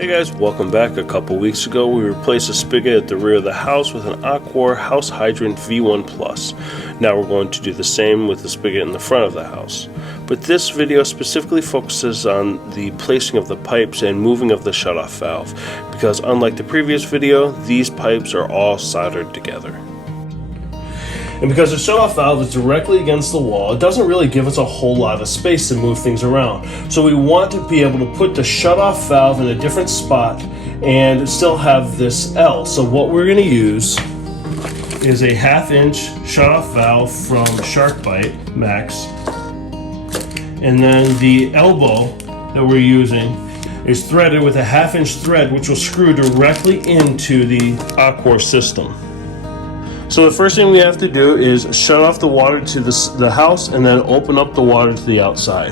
Hey guys, welcome back. A couple weeks ago we replaced a spigot at the rear of the house with an Aquor House Hydrant V1 Plus. Now we're going to do the same with the spigot in the front of the house. But this video specifically focuses on the placing of the pipes and moving of the shutoff valve, because unlike the previous video, these pipes are all soldered together. And because the shutoff valve is directly against the wall, it doesn't really give us a whole lot of space to move things around. So we want to be able to put the shutoff valve in a different spot and still have this L. So what we're going to use is a 1/2 inch shutoff valve from SharkBite Max. And then the elbow that we're using is threaded with a 1/2 inch thread, which will screw directly into the Aquor system. So the first thing we have to do is shut off the water to the house and then open up the water to the outside.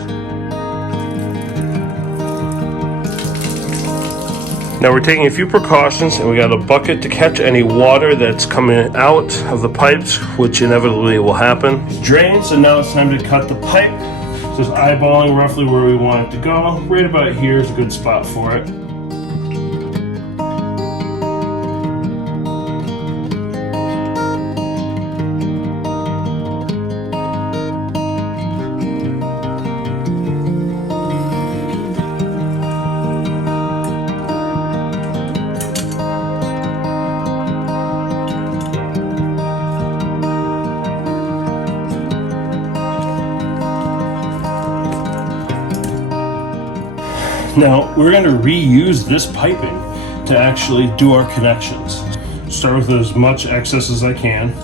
Now we're taking a few precautions, and we got a bucket to catch any water that's coming out of the pipes, which inevitably will happen. It's drained, so now it's time to cut the pipe. Just eyeballing roughly where we want it to go. Right about here is a good spot for it. Now, we're going to reuse this piping to actually do our connections. Start with as much excess as I can.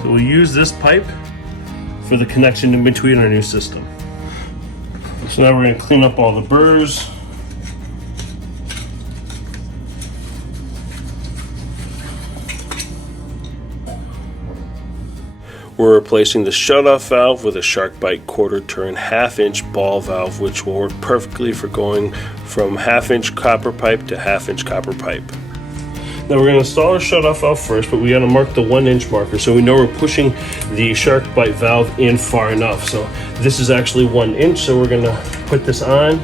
So we'll use this pipe for the connection in between our new system. So now we're going to clean up all the burrs. We're replacing the shutoff valve with a SharkBite quarter turn 1/2 inch ball valve, which will work perfectly for going from 1/2 inch copper pipe to 1/2 inch copper pipe. Now we're going to install our shutoff valve first, but we got to mark the 1 inch marker so we know we're pushing the SharkBite valve in far enough. So this is actually 1 inch, so we're going to put this on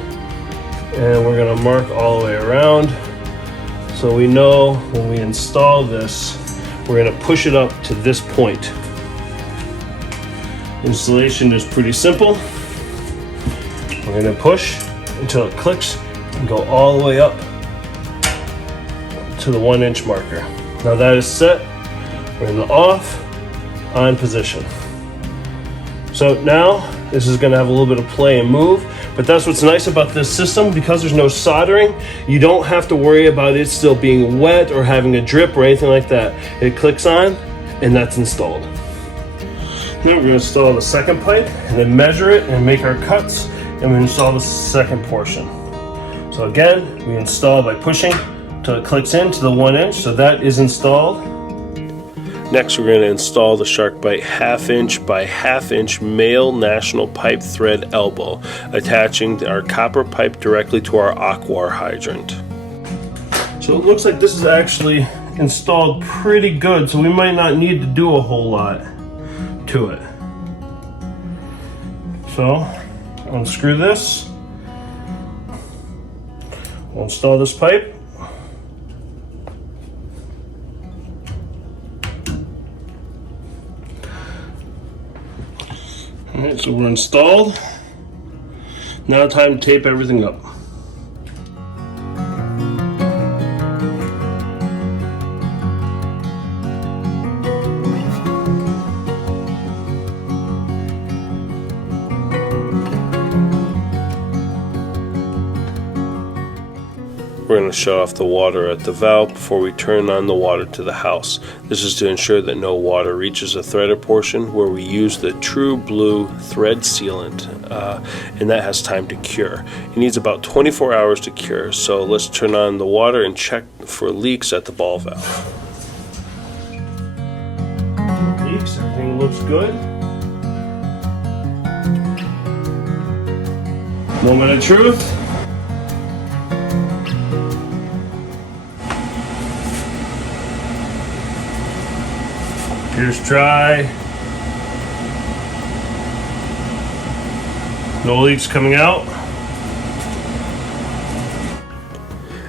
and we're going to mark all the way around so we know when we install this we're going to push it up to this point. Installation is pretty simple. We're going to push until it clicks and go all the way up to the 1 inch marker. Now that is set. We're in the off, on position. So now this is going to have a little bit of play and move, but that's what's nice about this system. Because there's no soldering, you don't have to worry about it still being wet or having a drip or anything like that. It clicks on and that's installed. Then we're going to install the second pipe and then measure it and make our cuts, and we install the second portion. So again, we install by pushing until it clicks into the 1 inch, so that is installed. Next, we're going to install the SharkBite 1/2 inch by 1/2 inch male national pipe thread elbow, attaching our copper pipe directly to our Aquor hydrant. So it looks like this is actually installed pretty good, so we might not need to do a whole lot to it. So unscrew this. We'll install this pipe. Alright, so we're installed. Now time to tape everything up. We're going to shut off the water at the valve before we turn on the water to the house. This is to ensure that no water reaches the threaded portion, where we use the True Blue thread sealant, and that has time to cure. It needs about 24 hours to cure, so let's turn on the water and check for leaks at the ball valve. Leaks, everything looks good. Moment of truth. Here's dry. No leaks coming out.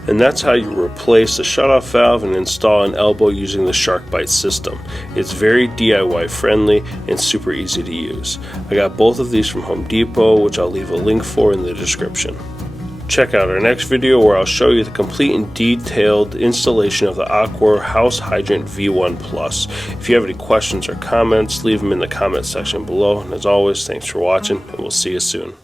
And that's how you replace the shutoff valve and install an elbow using the SharkBite system. It's very DIY friendly and super easy to use. I got both of these from Home Depot, which I'll leave a link for in the description. Check out our next video where I'll show you the complete and detailed installation of the Aquor House Hydrant V1 Plus. If you have any questions or comments, leave them in the comment section below. And as always, thanks for watching, and we'll see you soon.